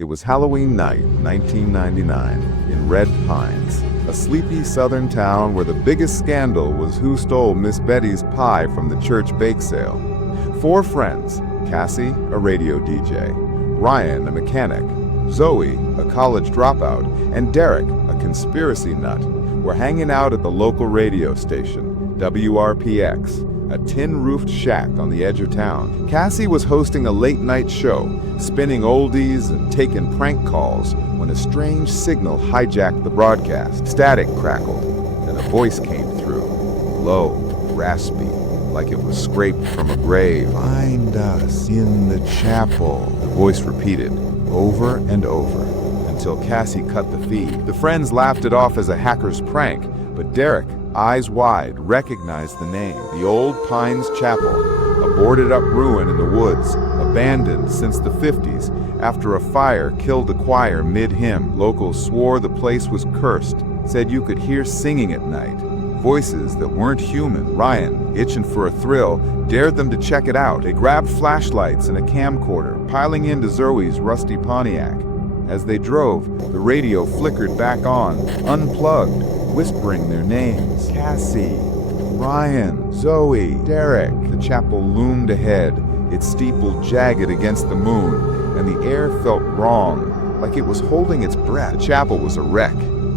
It was Halloween night, 1999, in Red Pines, a sleepy southern town where the biggest scandal was who stole Miss Betty's pie from the church bake sale. 4 friends, Cassie, a radio DJ, Ryan, a mechanic, Zoe, a college dropout, and Derek, a conspiracy nut, were hanging out at the local radio station, WRPX, a tin-roofed shack on the edge of town. Cassie was hosting a late-night show, spinning oldies and taking prank calls, when a strange signal hijacked the broadcast. Static crackled, and a voice came through, low, raspy, like it was scraped from a grave. "Find us in the chapel," the voice repeated, over and over, until Cassie cut the feed. The friends laughed it off as a hacker's prank, but Derek, eyes wide, recognized the name. The Old Pines Chapel, a boarded-up ruin in the woods, abandoned since the 50s after a fire killed the choir mid-hymn. Locals swore the place was cursed, said you could hear singing at night, voices that weren't human. Ryan, itching for a thrill, dared them to check it out. They grabbed flashlights and a camcorder, piling into Zoe's rusty Pontiac. As they drove, the radio flickered back on, unplugged, whispering their names. Cassie, Ryan, Zoe, Derek. The chapel loomed ahead, its steeple jagged against the moon, and the air felt wrong, like it was holding its breath. The chapel was a wreck.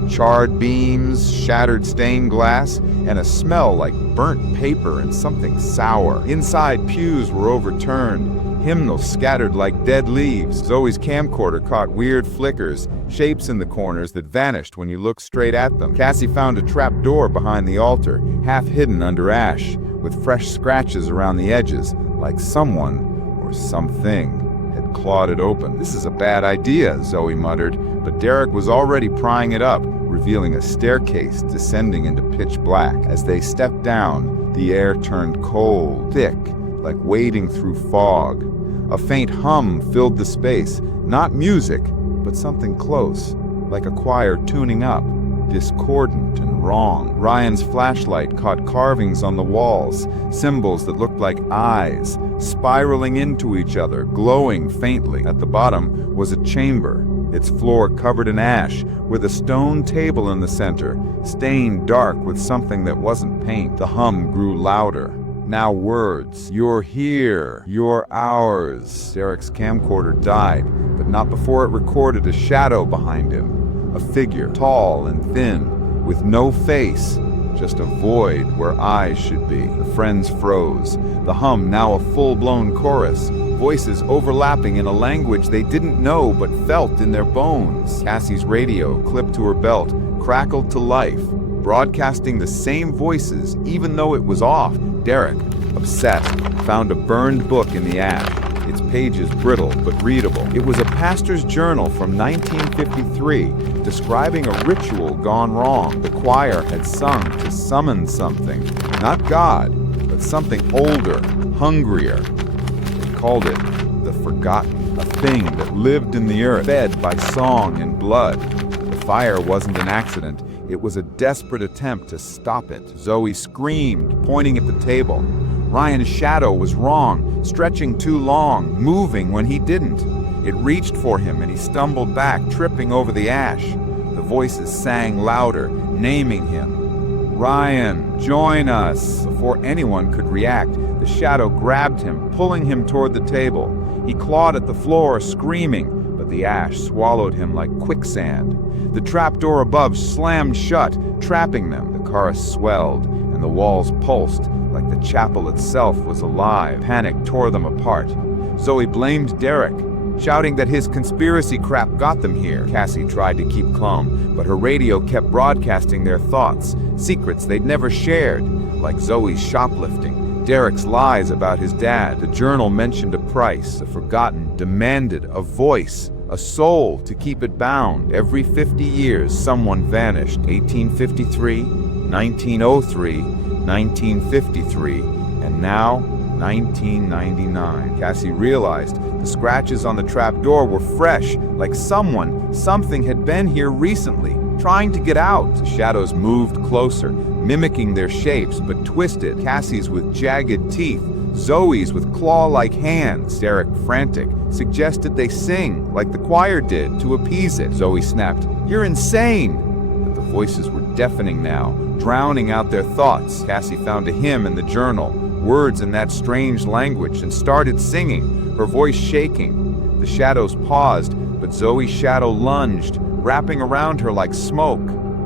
Charred beams, shattered stained glass, and a smell like burnt paper and something sour. Inside, pews were overturned, hymnals scattered like dead leaves. Zoe's camcorder caught weird flickers, shapes in the corners that vanished when you looked straight at them. Cassie found a trap door behind the altar, half hidden under ash, with fresh scratches around the edges, like someone or something had clawed it open. "This is a bad idea," Zoe muttered, but Derek was already prying it up, revealing a staircase descending into pitch black. As they stepped down, the air turned cold, thick, like wading through fog. A faint hum filled the space, not music, but something close, like a choir tuning up, discordant and wrong. Ryan's flashlight caught carvings on the walls, symbols that looked like eyes, spiraling into each other, glowing faintly. At the bottom was a chamber, its floor covered in ash, with a stone table in the center, stained dark with something that wasn't paint. The hum grew louder. Now words. "You're here. You're ours." Derek's camcorder died, but not before it recorded a shadow behind him. A figure, tall and thin, with no face, just a void where eyes should be. The friends froze. The hum now a full-blown chorus, voices overlapping in a language they didn't know but felt in their bones. Cassie's radio, clipped to her belt, crackled to life, broadcasting the same voices even though it was off. Derek, upset, found a burned book in the ash, its pages brittle but readable. It was a pastor's journal from 1953, describing a ritual gone wrong. The choir had sung to summon something, not God, but something older, hungrier. They called it the Forgotten, a thing that lived in the earth, fed by song and blood. The fire wasn't an accident. It was a desperate attempt to stop it. Zoe screamed, pointing at the table. Ryan's shadow was wrong, stretching too long, moving when he didn't. It reached for him and he stumbled back, tripping over the ash. The voices sang louder, naming him. "Ryan, join us!" Before anyone could react, the shadow grabbed him, pulling him toward the table. He clawed at the floor, screaming, but the ash swallowed him like quicksand. The trapdoor above slammed shut, trapping them. The chorus swelled, and the walls pulsed, like the chapel itself was alive. Panic tore them apart. Zoe blamed Derek, shouting that his conspiracy crap got them here. Cassie tried to keep calm, but her radio kept broadcasting their thoughts, secrets they'd never shared, like Zoe's shoplifting, Derek's lies about his dad. The journal mentioned a price. The Forgotten demanded a voice, a soul to keep it bound. Every 50 years, someone vanished. 1853, 1903, 1953, and now 1999. Cassie realized the scratches on the trapdoor were fresh, like something had been here recently, trying to get out. The shadows moved closer, mimicking their shapes, but twisted. Cassie's with jagged teeth, Zoe's with claw-like hands. Derek, frantic, suggested they sing like the choir did to appease it. Zoe snapped, "You're insane!" But the voices were deafening now, drowning out their thoughts. Cassie found a hymn in the journal, words in that strange language, and started singing, her voice shaking. The shadows paused, but Zoe's shadow lunged, wrapping around her like smoke.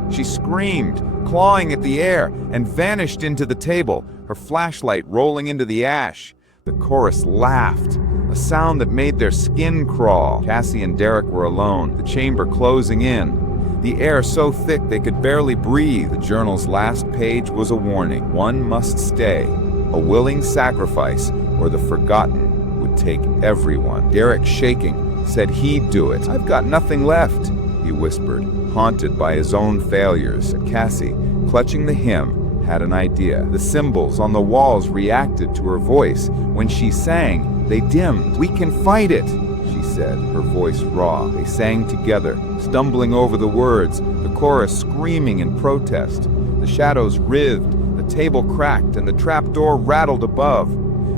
She screamed, clawing at the air, and vanished into the table, her flashlight rolling into the ash. The chorus laughed, a sound that made their skin crawl. Cassie and Derek were alone, the chamber closing in, the air so thick they could barely breathe. The journal's last page was a warning. One must stay, a willing sacrifice, or the forgotten would take everyone. Derek, shaking, said he'd do it. "I've got nothing left," he whispered, haunted by his own failures. Cassie, clutching the hymn, had an idea. The symbols on the walls reacted to her voice. When she sang, they dimmed. "We can fight it," she said, her voice raw. They sang together, stumbling over the words, the chorus screaming in protest. The shadows writhed, the table cracked, and the trapdoor rattled above.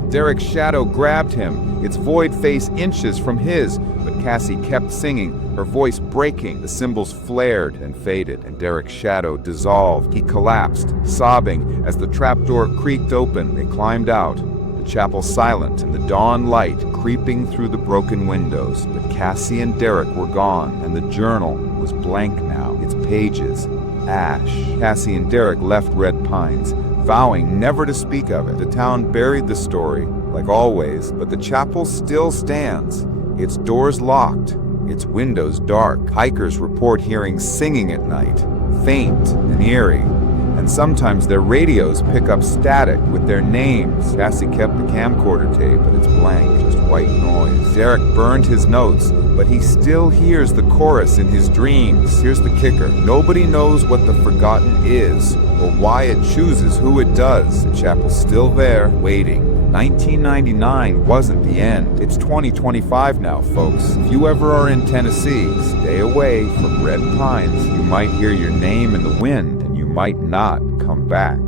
Derek's shadow grabbed him, its void face inches from his, but Cassie kept singing, her voice breaking. The symbols flared and faded, and Derek's shadow dissolved. He collapsed, sobbing, as the trapdoor creaked open. They climbed out, the chapel silent and the dawn light creeping through the broken windows. But Cassie and Derek were gone, and the journal was blank now, its pages ash. Cassie and Derek left Red Pines, vowing never to speak of it. The town buried the story, like always, but the chapel still stands, its doors locked, its windows dark. Hikers report hearing singing at night, faint and eerie, and sometimes their radios pick up static with their names. Cassie kept the camcorder tape, but it's blank, just white noise. Derek burned his notes, but he still hears the chorus in his dreams. Here's the kicker. Nobody knows what the forgotten is, or why it chooses who it does. The chapel's still there, waiting. 1999 wasn't the end. It's 2025 now, folks. If you ever are in Tennessee, stay away from Red Pines. You might hear your name in the wind, and you might not come back.